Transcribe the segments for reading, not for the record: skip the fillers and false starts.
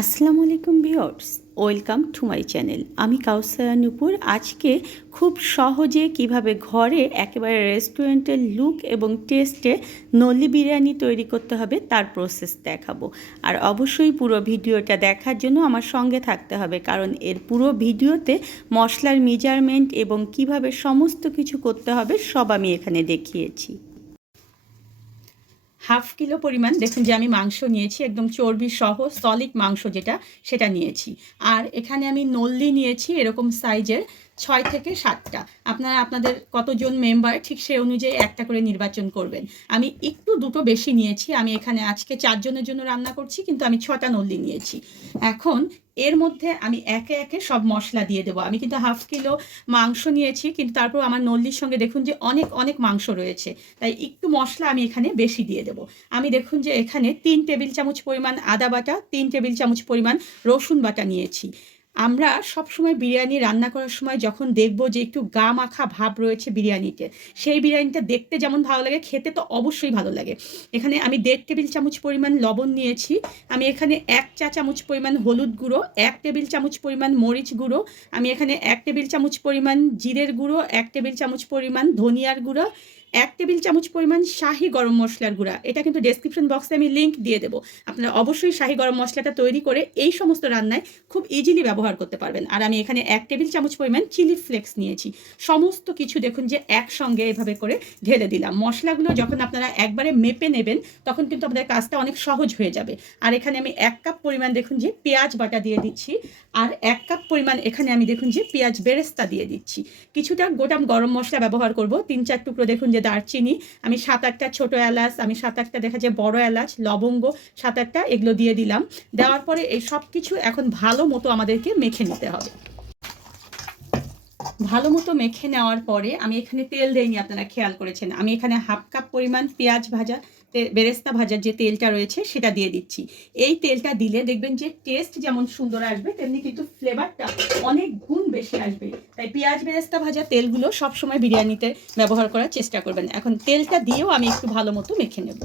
আসসালামু আলাইকুম viewers, welcome to my channel. আমি কাউসারা নূপুর। আজকে খুব সহজে কিভাবে ঘরে একেবারে রেস্টুরেন্টের লুক এবং টেস্টে নল্লি বিরিয়ানি তৈরি করতে হবে তার প্রসেস দেখাবো। আর অবশ্যই পুরো ভিডিওটা দেখার জন্য আমার সঙ্গে থাকতে হবে, কারণ এর পুরো ভিডিওতে মশলার মেজারমেন্ট এবং কিভাবে সমস্ত কিছু করতে হবে সব আমি এখানে দেখিয়েছি। হাফ কিলো পরিমাণ দেখুন যে আমি মাংস নিয়েছি, একদম চর্বি সহ সলিড মাংস যেটা সেটা নিয়েছি। আর এখানে আমি নল্লি নিয়েছি এরকম সাইজের 6 থেকে 7টা। আপনারা আপনাদের কতজন মেম্বার ঠিক সেই অনুযায়ী একটা করে নির্বাচন করবেন। আমি একটু দুটো বেশি নিয়েছি, আমি এখানে আজকে 4 জনের জন্য রান্না করছি, কিন্তু আমি 6টা নল্লি নিয়েছি। এখন এর মধ্যে আমি একে একে সব মশলা দিয়ে দেবো। আমি কিন্তু হাফ কিলো মাংস নিয়েছি, কিন্তু তারপর আমার নল্লির সঙ্গে দেখুন যে অনেক অনেক মাংস রয়েছে, তাই একটু মশলা আমি এখানে বেশি দিয়ে দেবো। আমি দেখুন যে এখানে 3 টেবিল চামচ পরিমাণ আদা বাটা, 3 টেবিল চামচ পরিমাণ রসুন বাটা নিয়েছি। আমরা সবসময় বিরিয়ানি রান্না করার সময় যখন দেখব যে একটু গা মাখা ভাব রয়েছে বিরিয়ানিতে, সেই বিরিয়ানিটা দেখতে যেমন ভালো লাগে, খেতে তো অবশ্যই ভালো লাগে। এখানে আমি 1.5 টেবিল চামচ পরিমাণ লবণ নিয়েছি। আমি এখানে 1 চা চামচ পরিমাণ হলুদ গুঁড়ো, 1 টেবিল চামচ পরিমাণ মরিচ গুঁড়ো, আমি এখানে 1 টেবিল চামচ পরিমাণ জিরের গুঁড়ো, 1 টেবিল চামচ পরিমাণ ধনিয়ার গুঁড়ো, 1 টেবিল চামচ পরিমাণ শাহি গরম মশলার গুঁড়া। এটা কিন্তু ডেসক্রিপশন বক্সে আমি লিঙ্ক দিয়ে দেবো। আপনারা অবশ্যই শাহি গরম মশলাটা তৈরি করে এই সমস্ত রান্নায় খুব ইজিলি ব্যবহার করতে পারবেন। আর আমি এখানে 1 টেবিল চামচ পরিমাণ চিলি ফ্লেক্স নিয়েছি। সমস্ত কিছু দেখুন যে একসঙ্গে এভাবে করে ঢেলে দিলাম। মশলাগুলো যখন আপনারা একবারে মেপে নেবেন তখন কিন্তু আপনাদের কাজটা অনেক সহজ হয়ে যাবে। আর এখানে আমি 1 কাপ পরিমাণ দেখুন যে পেঁয়াজ বাটা দিয়ে দিচ্ছি। আর 1 কাপ পরিমাণ এখানে আমি দেখুন যে পেঁয়াজ বেরেস্তা দিয়ে দিচ্ছি। কিছুটা গোটা গরম মশলা ব্যবহার করব, 3-4 টুকরো দেখুন যে দারচিনি, আমি 7-8টা ছোটো এলাচ, আমি 7-8টা দেখা যায় বড় এলাচ, লবঙ্গ 7-8টা, এগুলো দিয়ে দিলাম। দেওয়ার পরে এই সব কিছু এখন ভালো মতো আমাদেরকে মেখে নিতে হবে। ভালো মতো মেখে নেওয়ার পরে আমি এখানে তেল দেইনি, আপনারা খেয়াল করেছেন। আমি এখানে হাফ কাপ পরিমাণ পেঁয়াজ ভাজা বেরেস্তা ভাজার যে তেলটা রয়েছে সেটা দিয়ে দিচ্ছি। এই তেলটা দিলে দেখবেন যে টেস্ট যেমন সুন্দর আসবে, তেমনি কিন্তু ফ্লেভারটা অনেক গুণ বেশি আসবে। তাই পেঁয়াজ বেরেস্তা ভাজা তেলগুলো সবসময় বিরিয়ানিতে ব্যবহার করার চেষ্টা করবেন। এখন তেলটা দিয়েও আমি একটু ভালো মতো মেখে নেব।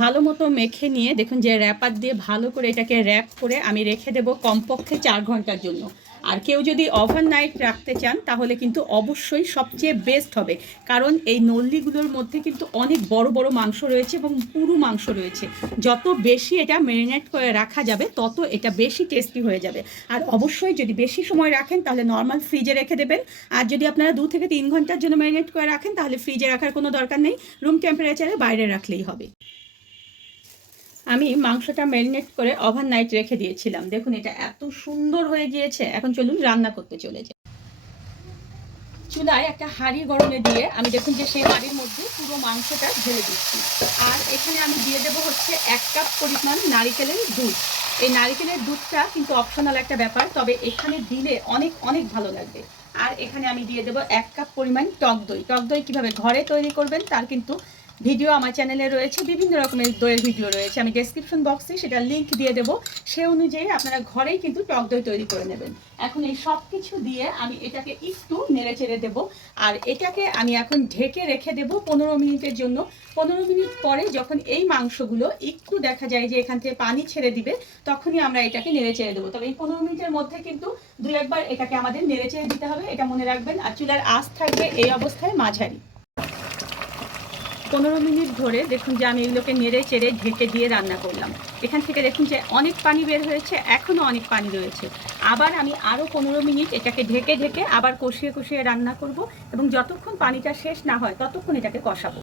ভালো মতো মেখে নিয়ে দেখুন যে র্যাপার দিয়ে ভালো করে এটাকে র্যাপ করে আমি রেখে দেবো কমপক্ষে 4 ঘন্টার জন্য। আর কেউ যদি ওভারনাইট রাখতে চান তাহলে কিন্তু অবশ্যই সবচেয়ে বেস্ট হবে, কারণ এই নল্লিগুলোর মধ্যে কিন্তু অনেক বড় বড় মাংস রয়েছে এবং পুরু মাংস রয়েছে। যত বেশি এটা ম্যারিনেট করে রাখা যাবে তত এটা বেশি টেস্টি হয়ে যাবে। আর অবশ্যই যদি বেশি সময় রাখেন তাহলে নর্মাল ফ্রিজে রেখে দেবেন। আর যদি আপনারা 2 থেকে 3 ঘন্টার জন্য ম্যারিনেট করে রাখেন তাহলে ফ্রিজে রাখার কোনো দরকার নেই, রুম টেম্পারেচারে বাইরে রাখলেই হবে। আমি মাংসটা ম্যারিনেট করে ওভারনাইট রেখে দিয়েছিলাম। দেখুন এটা এত সুন্দর হয়ে গিয়েছে। এখন চলুন রান্না করতে চলে যাই। চুলায় একটা হাঁড়ি গরমে দিয়ে আমি দেখুন যে সেই হাঁড়ির মধ্যে পুরো মাংসটা ঢেলে দিচ্ছি। আর এখানে আমি দিয়ে দেবো হচ্ছে 1 কাপ পরিমাণ নারিকেলের দুধ। এই নারিকেলের দুধটা কিন্তু অপশনাল একটা ব্যাপার, তবে এখানে দিলে অনেক অনেক ভালো লাগবে। আর এখানে আমি দিয়ে দেবো 1 কাপ পরিমাণ টক দই। টক দই কীভাবে ঘরে তৈরি করবেন তার কিন্তু ভিডিও আমার চ্যানেলে রয়েছে, বিভিন্ন রকমের দইয়ের ভিডিও রয়েছে, আমি ডেসক্রিপশন বক্সে সেটা লিঙ্ক দিয়ে দেবো। সে অনুযায়ী আপনারা ঘরেই কিন্তু টক দই তৈরি করে নেবেন। এখন এই সব কিছু দিয়ে আমি এটাকে একটু নেড়ে চেড়ে দেবো। আর এটাকে আমি এখন ঢেকে রেখে দেবো 15 মিনিটের জন্য। 15 মিনিট পরে যখন এই মাংসগুলো একটু দেখা যায় যে এখান থেকে পানি ছেড়ে দিবে, তখনই আমরা এটাকে নেড়ে চেড়ে দেবো। তবে এই 15 মিনিটের মধ্যে কিন্তু 2-1 বার এটাকে আমাদের নেড়ে চেড়ে দিতে হবে, এটা মনে রাখবেন। আর চুলার আঁচ থাকবে এই অবস্থায় মাঝারি। 15 মিনিট ধরে দেখুন যে আমি এগুলোকে নেড়ে চেড়ে ঢেকে দিয়ে রান্না করলাম। এখান থেকে দেখুন যে অনেক পানি বের হয়েছে, এখনও অনেক পানি রয়েছে। আবার আমি আরও 15 মিনিট এটাকে ঢেকে ঢেকে আবার কষিয়ে কষিয়ে রান্না করব, এবং যতক্ষণ পানিটা শেষ না হয় ততক্ষণ এটাকে কষাবো।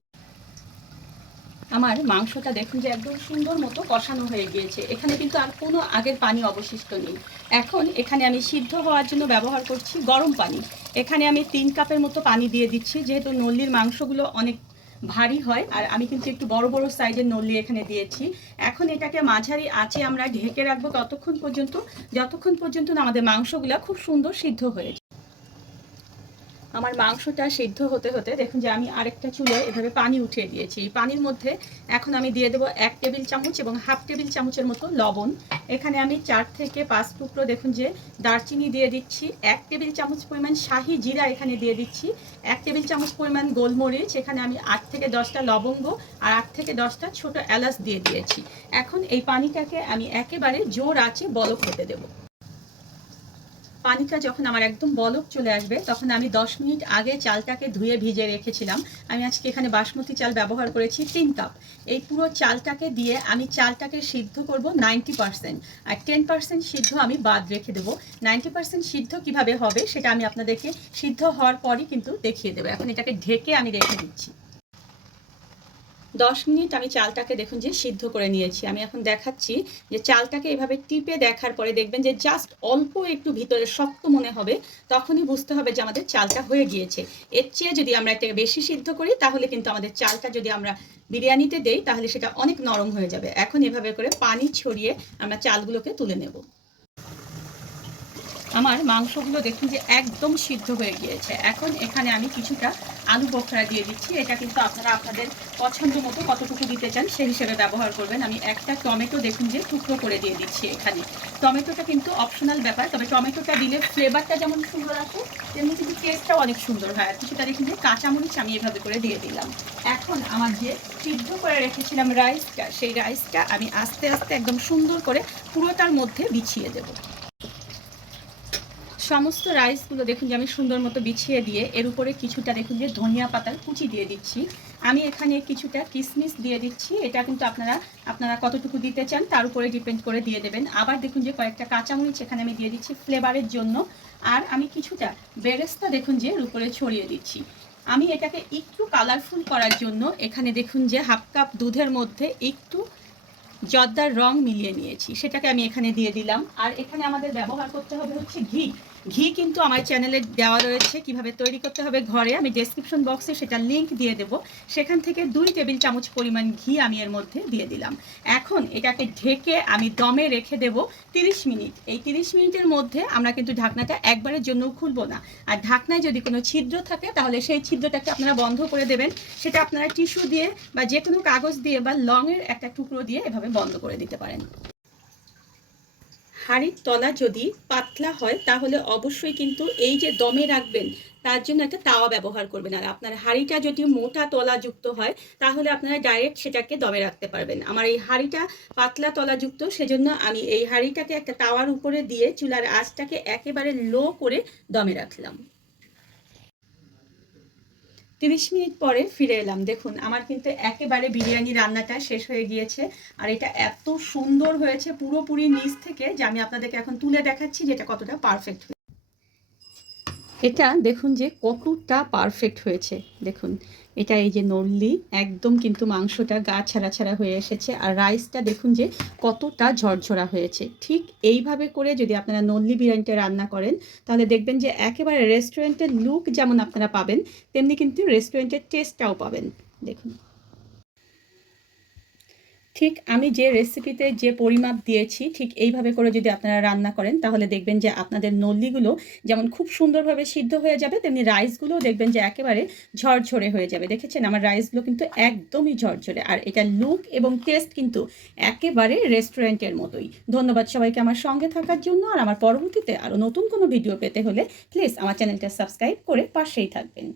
আমার মাংসটা দেখুন যে একদম সুন্দর মতো কষানো হয়ে গিয়েছে। এখানে কিন্তু আর কোনো আগের পানি অবশিষ্ট নেই। এখন এখানে আমি সিদ্ধ হওয়ার জন্য ব্যবহার করছি গরম পানি। এখানে আমি 3 কাপের মতো পানি দিয়ে দিচ্ছি, যেহেতু নল্লির মাংসগুলো অনেক ভারী হয়, আর আমি কিন্তু একটু বড় বড় সাইজের নল্লি এখানে দিয়েছি। এখন এটাকে মাঝারি আঁচে আমরা ঢেকে রাখবো যতক্ষণ পর্যন্ত না আমাদের মাংসগুলো খুব সুন্দর সিদ্ধ হয়ে যায়। আমার মাংসটা সিদ্ধ হতে হতে দেখুন যে আমি আরেকটা চুলায় এভাবে পানি উঠিয়ে দিয়েছি। পানির মধ্যে এখন আমি দিয়ে দেবো 1 টেবিল চামচ এবং হাফ টেবিল চামচের মতো লবণ। এখানে আমি 4 থেকে 5 টুকরো দেখুন যে দারচিনি দিয়ে দিচ্ছি। 1 টেবিল চামচ পরিমাণ শাহি জিরা এখানে দিয়ে দিচ্ছি। 1 টেবিল চামচ পরিমাণ গোলমরিচ, এখানে আমি 8 থেকে 10টা লবঙ্গ আর 8 থেকে 10টা ছোট এলাচ দিয়ে দিয়েছি। এখন এই পানিটাকে আমি একেবারে জোর আঁচে বলক হতে দেব। পানিটা যখন আমার একদম বলক চলে আসবে তখন আমি 10 মিনিট আগে চালটাকে ধুয়ে ভিজে রেখেছিলাম। আমি আজকে এখানে বাসমতি চাল ব্যবহার করেছি 3 কাপ। এই পুরো চালটাকে দিয়ে আমি চালটাকে সিদ্ধ করব 90%, আর 10% সিদ্ধ আমি বাদ রেখে দেবো। 90% সিদ্ধ কিভাবে হবে সেটা আমি আপনাদেরকে সিদ্ধ হওয়ার পরই কিন্তু দেখিয়ে দেবো। এখন এটাকে ঢেকে আমি রেখে দিচ্ছি। 10 মিনিট আমি চালটাকে দেখুন যে সিদ্ধ করে নিয়েছি। আমি এখন দেখাচ্ছি যে চালটাকে এভাবে টিপে দেখার পরে দেখবেন যে জাস্ট অল্প একটু ভিতরে শক্ত মনে হবে, তখনই বুঝতে হবে যে আমাদের চালটা হয়ে গিয়েছে। এর চেয়ে যদি আমরা এটাকে বেশি সিদ্ধ করি তাহলে কিন্তু আমাদের চালটা যদি আমরা বিরিয়ানিতে দেই তাহলে সেটা অনেক নরম হয়ে যাবে। এখন এভাবে করে পানি ছড়িয়ে আমরা চালগুলোকে তুলে নেব। আমার মাংসগুলো দেখুন যে একদম সিদ্ধ হয়ে গিয়েছে। এখন এখানে আমি কিছুটা আলু বোখরা দিয়ে দিচ্ছি। এটা কিন্তু আপনারা আপনাদের পছন্দ মতো কতটুকু দিতে চান সেই হিসেবে ব্যবহার করবেন। আমি একটা টমেটো দেখুন যে টুকরো করে দিয়ে দিচ্ছি এখানে। টমেটোটা কিন্তু অপশনাল ব্যাপার, তবে টমেটোটা দিলে ফ্লেভারটা যেমন সুন্দর আসে তেমনি কিন্তু টেস্টটাও অনেক সুন্দর হয়। আর কিছুটা দেখুন যে কাঁচামরিচ আমি এভাবে করে দিয়ে দিলাম। এখন আমার যে সিদ্ধ করে রেখেছিলাম রাইসটা, সেই রাইসটা আমি আস্তে আস্তে একদম সুন্দর করে পুরোটার মধ্যে বিছিয়ে দেবো। সমস্ত রাইসগুলো দেখুন যে আমি সুন্দর মতো বিছিয়ে দিয়ে এর উপরে কিছুটা দেখুন যে ধনিয়া পাতার কুচি দিয়ে দিচ্ছি। আমি এখানে কিছুটা কিশমিশ দিয়ে দিচ্ছি। এটা কিন্তু আপনারা কতটুকু দিতে চান তার উপরে ডিপেন্ড করে দিয়ে দেবেন। আবার দেখুন যে কয়েকটা কাঁচামরিচ এখানে আমি দিয়ে দিচ্ছি ফ্লেভারের জন্য। আর আমি কিছুটা বেরেস্তা দেখুন যে এর উপরে ছড়িয়ে দিচ্ছি। আমি এটাকে একটু কালারফুল করার জন্য এখানে দেখুন যে হাফ কাপ দুধের মধ্যে একটু জর্দার রং মিলিয়ে নিয়েছি, সেটাকে আমি এখানে দিয়ে দিলাম। আর এখানে আমাদের ব্যবহার করতে হবে হচ্ছে ঘি। ঘি কিন্তু আমার চ্যানেলে দেওয়া রয়েছে কিভাবে তৈরি করতে হবে ঘরে, আমি ডেসক্রিপশন বক্সে সেটা লিঙ্ক দিয়ে দেবো। সেখান থেকে 2 টেবিল চামচ পরিমাণ ঘি আমি এর মধ্যে দিয়ে দিলাম। এখন এটাকে ঢেকে আমি দমে রেখে দেব 30 মিনিট। এই 30 মিনিটের মধ্যে আমরা কিন্তু ঢাকনাটা একবারের জন্যও খুলবো না। আর ঢাকনায় যদি কোনো ছিদ্র থাকে তাহলে সেই ছিদ্রটাকে আপনারা বন্ধ করে দেবেন। সেটা আপনারা টিস্যু দিয়ে বা যে কোনো কাগজ দিয়ে বা লংয়ের একটা টুকরো দিয়ে এভাবে বন্ধ করে দিতে পারেন। হাঁড়ির তলা যদি পাতলা হয় তাহলে অবশ্যই কিন্তু এই যে দমে রাখবেন তার জন্য একটা তাওয়া ব্যবহার করবেন। আর আপনার হাঁড়িটা যদি মোটা তলাযুক্ত হয় তাহলে আপনারা ডাইরেক্ট সেটাকে দমে রাখতে পারবেন। আমার এই হাঁড়িটা পাতলা তলাযুক্ত, সেজন্য আমি এই হাঁড়িটাকে একটা তাওয়ার উপরে দিয়ে চুলার আঁচটাকে একেবারে লো করে দমে রাখলাম। 30 মিনিট পরে ফিরে এলাম। দেখুন আমার কিন্তু একেবারে বিরিয়ানি রান্নাটা শেষ হয়ে গিয়েছে। আর এটা এত সুন্দর হয়েছে পুরোপুরি নিচ থেকে যে আমি আপনাদেরকে এখন তুলে দেখাচ্ছি যে এটা কতটা পারফেক্ট হয়েছে। এটা দেখুন যে কতটা পারফেক্ট হয়েছে। দেখুন এটা এই যে নল্লি একদম কিন্তু মাংসটা গা ছাড়া ছাড়া হয়ে এসেছে। আর রাইসটা দেখুন যে কতটা ঝরঝরা হয়েছে। ঠিক এইভাবে করে যদি আপনারা নল্লি বিরিয়ানিটা রান্না করেন তাহলে দেখবেন যে একেবারে রেস্টুরেন্টের লুক যেমন আপনারা পাবেন তেমনি কিন্তু রেস্টুরেন্টের টেস্টটাও পাবেন। দেখুন ঠিক আমি যে রেসিপিতে যে পরিমাপ দিয়েছি ঠিক এইভাবে করে যদি আপনারা রান্না করেন তাহলে দেখবেন যে আপনাদের নল্লিগুলো যেমন খুব সুন্দরভাবে সিদ্ধ হয়ে যাবে তেমনি রাইসগুলোও দেখবেন যে একেবারে ঝরঝরে হয়ে যাবে। দেখেছেন আমার রাইসগুলো কিন্তু একদমই ঝরঝরে, আর এটা লুক এবং টেস্ট কিন্তু একেবারে রেস্টুরেন্টের মতোই। ধন্যবাদ সবাইকে আমার সঙ্গে থাকার জন্য। আর আমার পরবর্তীতে আরও নতুন কোনো ভিডিও পেতে হলে প্লিজ আমার চ্যানেলটা সাবস্ক্রাইব করে পাশেই থাকবেন।